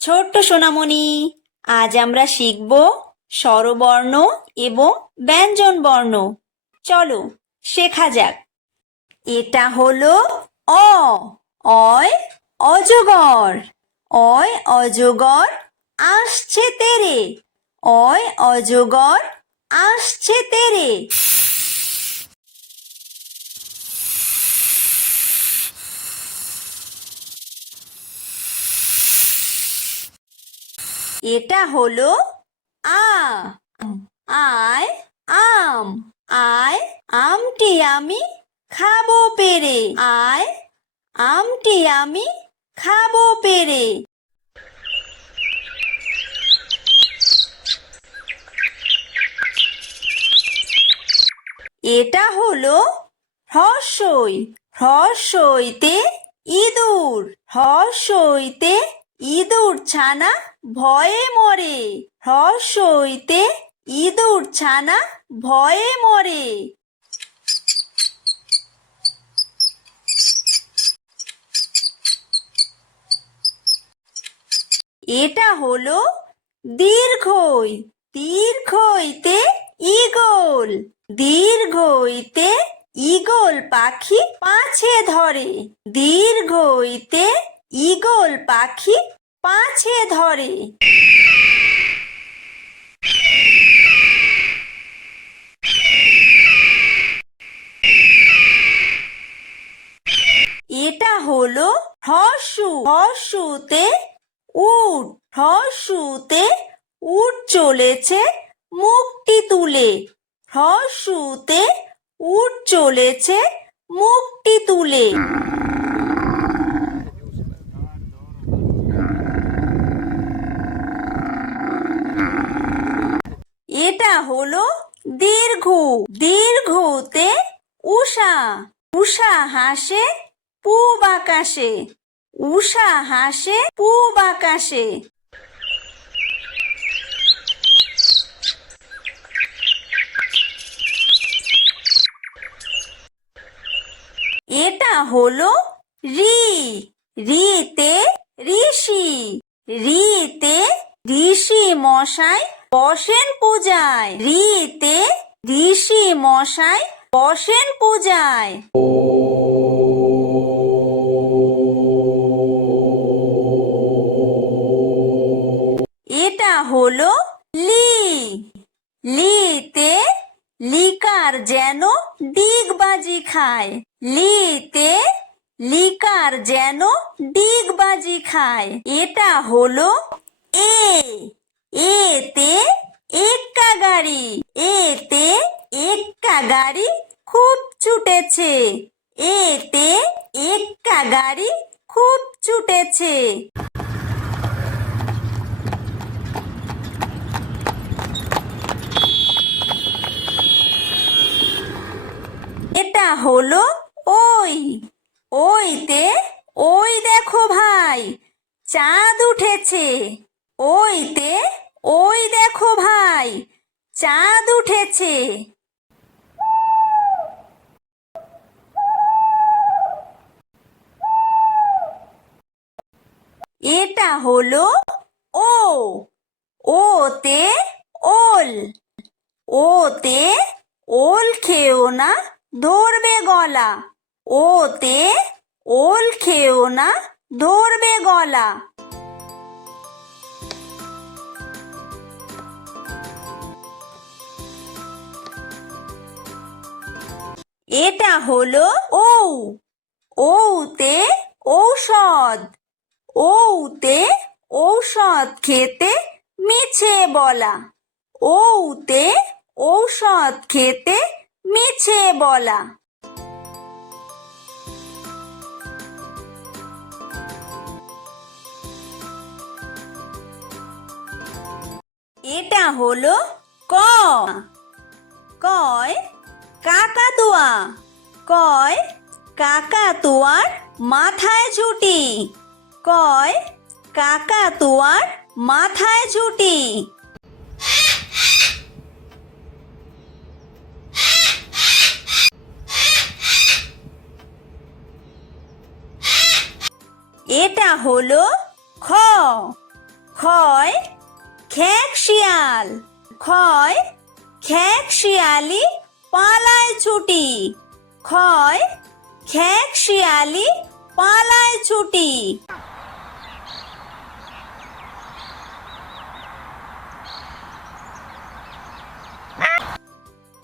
ছোট্ট সোনামণি, আজ আমরা শিখব স্বরবর্ণ এবং ব্যঞ্জনবর্ণ। চলো শেখা যাক। এটা হলো অ। অয় অজগর। অয় অজগর আসছে তেরে। অয় অজগর আসছে তেরে। এটা হলো আ। আয় আম। আয় আমটি আমি খাবো পেরে। আয় আমটি আমি খাবো পেরে। এটা হলো হ্রস্বই। হ্রস্বইতে ইঁদুর। হ্রস্বইতে ইঁদুর ছানা ভয়ে মরে। হ্রস্বইতে ইঁদুর ছানা ভয়ে মরে। এটা হলো দীর্ঘই। দীর্ঘইতে ঈগল। দীর্ঘইতে ঈগল পাখি পাছে ধরে। দীর্ঘইতে ঈগল পাখি পাছে ধরে। এটা হলো হ্রস্ব। হ্রস্বতে উট। হ্রস্বতে উট চলেছে মুখটি তুলে। হ্রস্বতে উট চলেছে মুখটি তুলে। এটা হলো দীর্ঘ। দীর্ঘতে উষা। উষা হাসে পূব আকাশে। উষা হাসে পূব আকাশে। এটা হলো ঋ। ঋতে ঋষি। ঋতে ঋষি মশাই বসেন পূজায়। ঋতে ঋষি মশাই বসেন পূজায়। এটা হলো লি। লিতে লিকার যেন ডিগবাজি খায়। লিতে লিকার যেন ডিগবাজি খায়। এটা হলো এ। এতে এক্কা গাড়ি। এতে এক্কা গাড়ি খুব ছুটেছে। এতে এক্কা গাড়ি খুব ছুটেছে। এটা হলো ওই। ওইতে ওই দেখো ভাই চাঁদ উঠেছে। ওইতে ওই দেখো ভাই চাঁদ উঠেছে। এটা হলো ও। ওতে ওল। ওতে ওল খেও না ধরবে গলা। ওতে ওল খেও না ধরবে গলা। এটা হলো ঔ। ঔতে ঔষধ। ঔতে ঔষধ খেতে মিছে বলা। ঔতে ঔষধ খেতে মিছে বলা। এটা হলো ক। কয় কাকাতুয়া। কয় কাকাতুয়ার মাথায় ঝুঁটি। কয় কাকাতুয়ার মাথায় ঝুঁটি। এটা হলো খ। খয় খেক শিয়াল। খয় খেক শিয়ালি পালায় ছুটি। খয় খেক শিয়ালি পালায় ছুটি।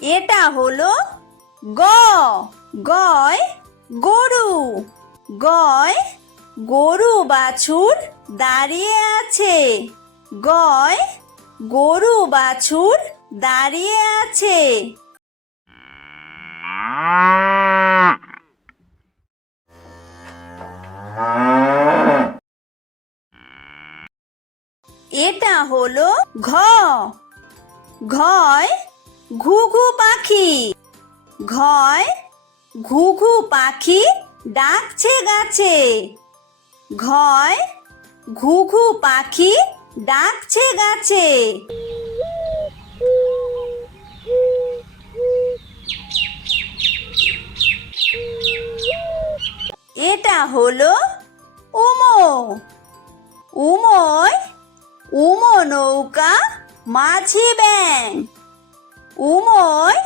এটা হলো গ। গয় গরু। গয় গরু বাছুর দাঁড়িয়ে আছে। গয় গরু বাছুর দাঁড়িয়ে আছে। এটা হলো ঘ। ঘয় ঘুঘু পাখি। ঘয় ঘুঘু পাখি ডাকছে গাছে। ঘয় ঘুঘু পাখি ডাকছে গাছে। এটা হলো উমো। উমোয় উমো নৌকা মাঝি ব্যাং। উমোয়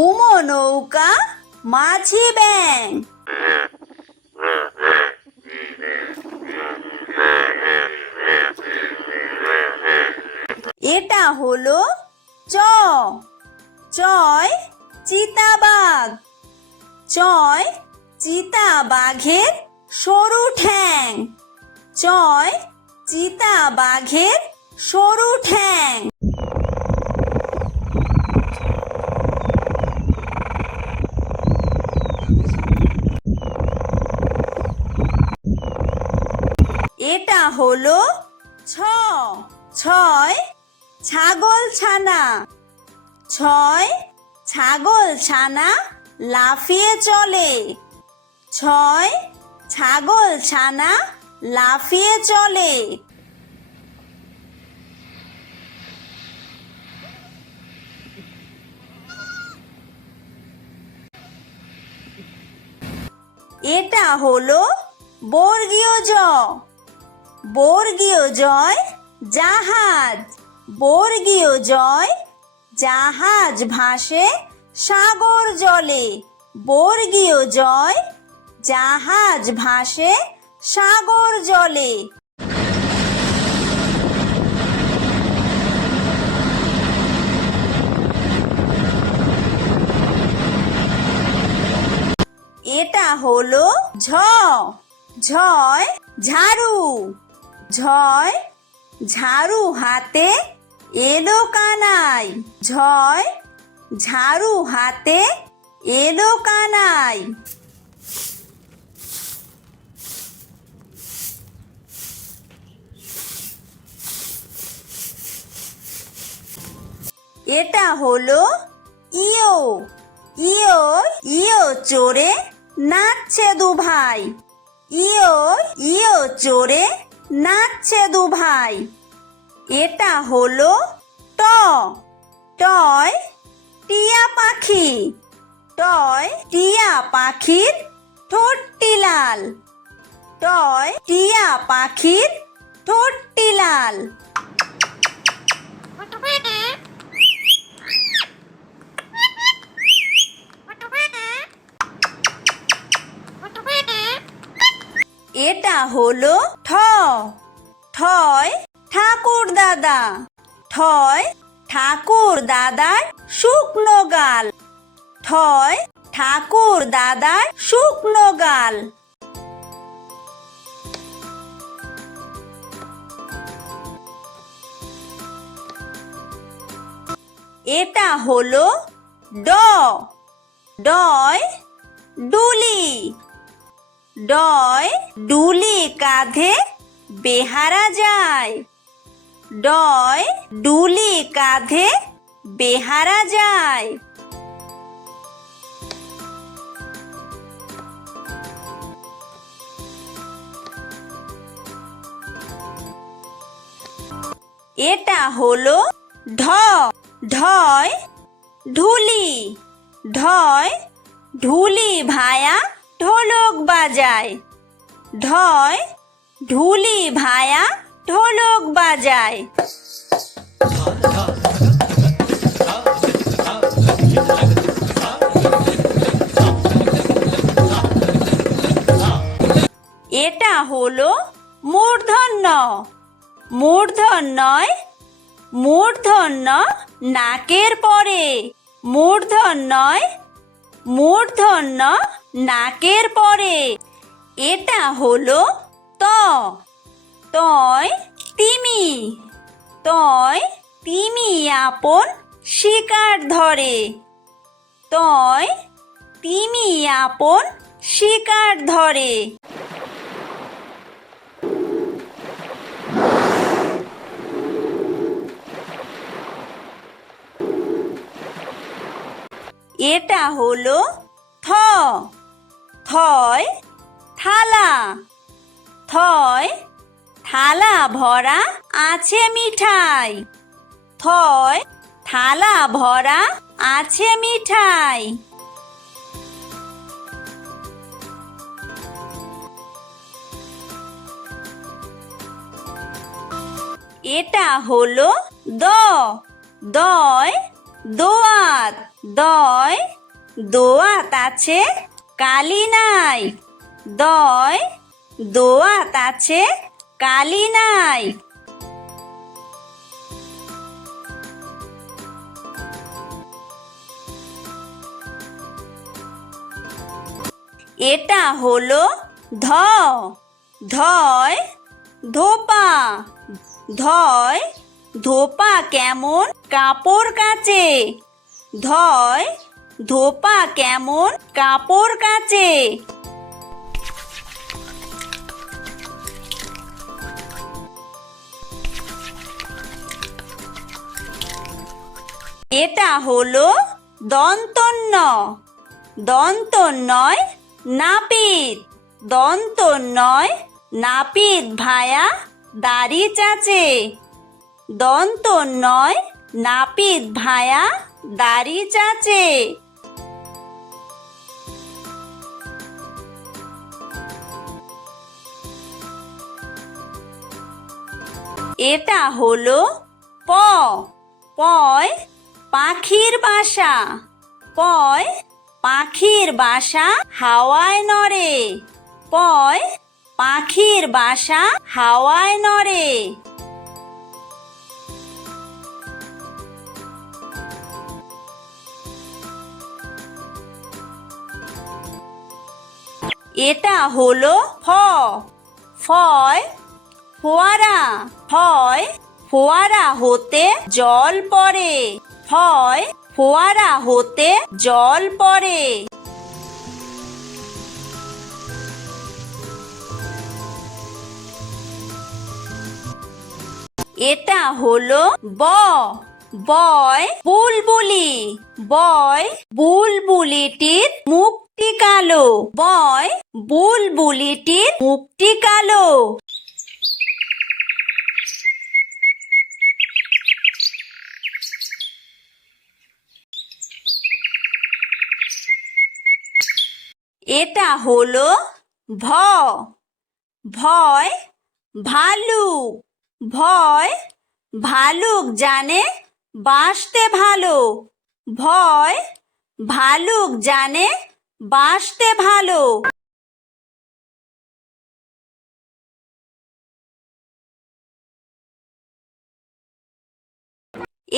উমো নৌকা মাঝি ব্যাং। এটা হলো চ। চয় চিতাবাঘ। চয় চিতাবাঘের সরু ঠ্যাং। চয় চিতাবাঘের সরু ঠ্যাং। এটা হলো ছ। ছয় ছাগল ছানা। ছয় ছাগল ছানা লাফিয়ে চলে। ছয় ছাগল ছানা লাফিয়ে চলে। এটা হলো বর্গীয় জ। বর্গীয় জয় জাহাজ। বর্গীয় জয় জাহাজ ভাসে সাগর জলে। বর্গীয় জয় জাহাজ ভাসে সাগর জলে। এটা হলো ঝ। ঝয় ঝাড়ু। ঝয় ঝাড়ু হাতে এলো কানাই। ঝয় ঝাড়ু হাতে এলো কানাই। এটা হলো ইয়ো। ইয়ো ইয়ো চড়ে নাচছে দু ভাই। ইয়ো ইয়ো চড়ে নাচছে দু ভাই। এটা হলো ট। টয় টিয়া পাখি। টয় টিয়া পাখির ঠোঁটটি লাল। টয় টিয়া পাখির ঠোঁটটি লাল। এটা হলো ঠ। ঠয় ঠাকুর দাদা। ঠয় ঠাকুর দাদার শুকনো গাল। ঠয় ঠাকুর দাদার শুকনো গাল। এটা হলো ড। ডয় ডুলি। ডয় ডুলি কাঁধে বেহারা যায়। ডয় ডুলি কাঁধে বেহারা যায়। এটা হলো ঢ। ঢয় ঢুলি। ঢয় ঢুলি ভায়া ঢোলক বাজায়। ঢয় ঢুলি ভায়া ঢোলক বাজায়। এটা হলো মূর্ধন্য। মূর্ধন্যয় মূর্ধন্য নাকের পরে। মূর্ধন্যয় মূর্ধন্য নাকের পরে। এটা হলো ত। তয় তিমি। তয় তিমি আপন শিকার ধরে। তয় তিমি আপন শিকার ধরে। এটা হলো থ। থয় থালা। থয় থালা ভরা আছে মিঠাই। থয় থালা ভরা আছে মিঠাই। এটা হলো দ। দয় দোয়াত। দয় দোয়াত আছে কালি নাই। দয় দোয়াত আছে কালি নাই। এটা হলো ধ। ধয় ধোপা। ধয় ধোপা কেমন কাপড় কাচে। ধয় ধোপা কেমন কাপড় কাচে। এটা হলো দন্তন্য। দন্তন্যয় নাপিত। দন্তন্যয় নাপিত ভায়া দাড়ি চাচে। দন্তন্যয় নাপিত ভায়া দাড়ি চাচে। এটা হলো প। পয় পাখির বাসা। পয় পাখির বাসা হাওয়ায় নড়ে। পয় পাখির বাসা হাওয়ায় নড়ে। এটা হলো ফ। ফয় ফোয়ারা। ফয় ফোয়ারা হতে জল পড়ে। ফয় ফোয়ারা হতে জল পড়ে। এটা হলো ব। বয় বুলবুলি। বয় বুলবুলিটির মুখটি কালো। বয় বুলবুলিটির মুখটি কালো। এটা হলো ভ। ভয় ভালুক। ভয় ভালুক জানে বাসতে ভালো। ভয় ভালুক জানে বাসতে ভালো।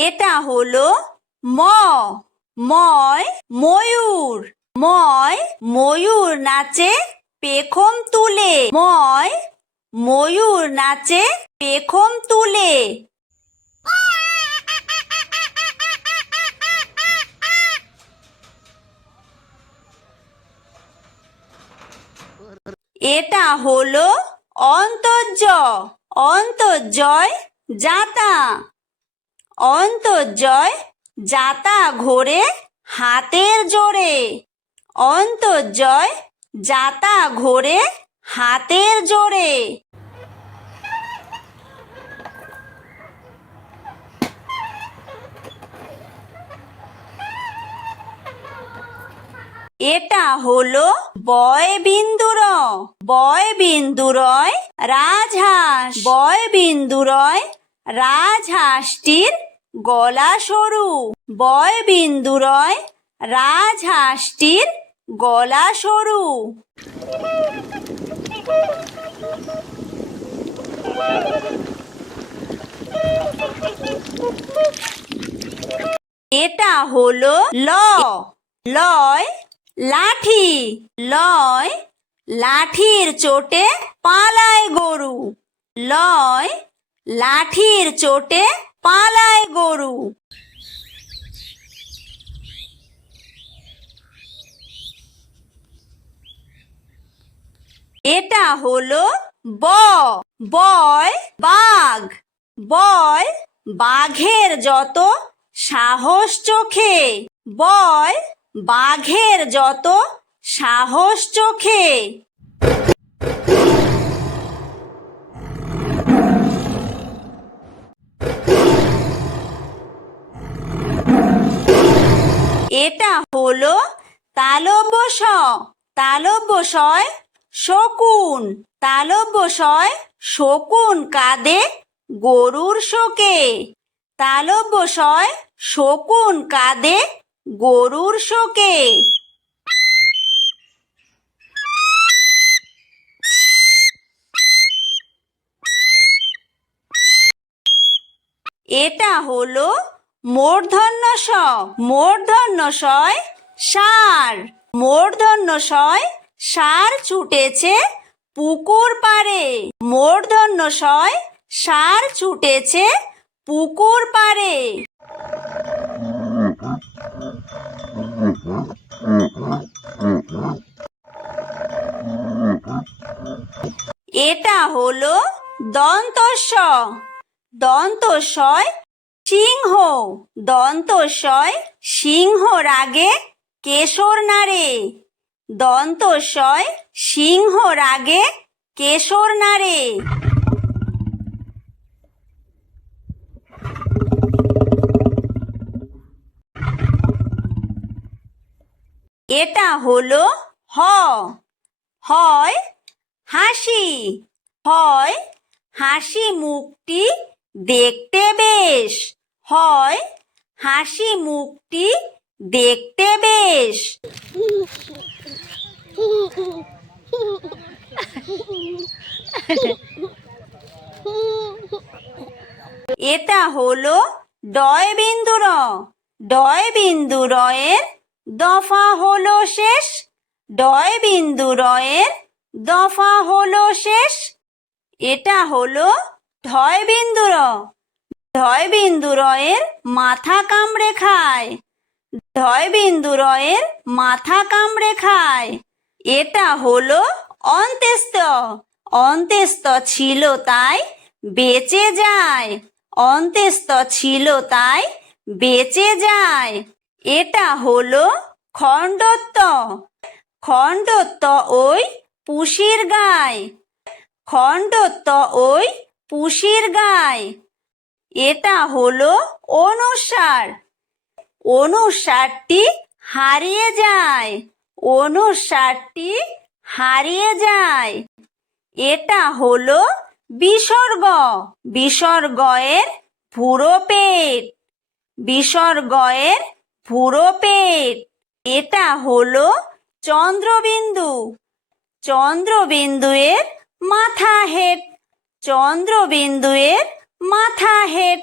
এটা হলো ম। ময় ময়ূর। ময় ময়ূর নাচে পেখম তুলে। ময় ময়ূর নাচে পেখম তুলে। এটা হলো অন্তর্য। অন্তর্জয় জাতা। অন্তর্জয় জাতা ঘোরে হাতের জোরে। অন্তর্জয় জাতা ঘোরে হাতের জোরে। এটা হলো বয় বিন্দু র। বয় বিন্দু রয় রাজহাঁস। বয় বিন্দু রয় রাজহাঁসটির গলা সরু। বয় বিন্দু রয় রাজহাঁসটির গলা সরু। এটা হলো ল। লয় লাঠি। লয় লাঠির চোটে পালায় গরু। লয় লাঠির চোটে পালায় গরু। এটা হলো ব। বয় বাঘ। বয় বাঘের যত সাহস চোখে। বয় বাঘের যত সাহস চোখে। এটা হলো তালব্য শ। তালব্য শয় শকুন। তালব্য শয় শকুন কাঁদে গরুর শোকে। তালব্য শয় শকুন কাঁদে গরুর শোকে। এটা হলো মূর্ধন্য ষ। মূর্ধন্য শয় ষাঁড়। মূর্ধন্য শয় ষাঁড় ছুটেছে পুকুর পাড়ে। মূর্ধন্য শয় ষাঁড় ছুটেছে পুকুর পাড়ে। এটা হলো দন্ত স। দন্ত সয় সিংহ। দন্ত সয় সিংহ রাগে কেশর নাড়ে। দন্ত সয় সিংহ রাগে কেশর নাড়ে। এটা হলো হ। হয় হাসি। হয় হাসি মুখটি দেখতে বেশ। হয় হাসি মুখটি দেখতে বেশ। এটা হলো ডয় বিন্দু র। ডয় বিন্দু রয়ের দফা হলো শেষ। ডয় বিন্দু রয়ের দফা হলো শেষ। এটা হলো ঢয় বিন্দু র। ঢয় বিন্দু রয়ের মাথা কামড়ে খায়। ঢয় বিন্দু রয়ের মাথা কামড়ে খায়। এটা হলো অন্ত্যেস্ত। অন্ত্যেস্ত ছিল তাই বেঁচে যায়। অন্ত্যেস্ত ছিল তাই বেঁচে যায়। এটা হলো খণ্ডত্ব। খণ্ডত্ব ওই পুষির গায়। খণ্ডত্ব ওই পুষির গায়। এটা হলো অনুস্বার। অনুস্বারটি হারিয়ে যায়। অনুস্বারটি হারিয়ে যায়। এটা হলো বিসর্গ। বিসর্গ এর ভুরো পেট। বিসর্গ এর ভুরো পেট। এটা হলো চন্দ্রবিন্দু। চন্দ্রবিন্দু এর মাথা হেট। চন্দ্রবিন্দু এর মাথা হেট।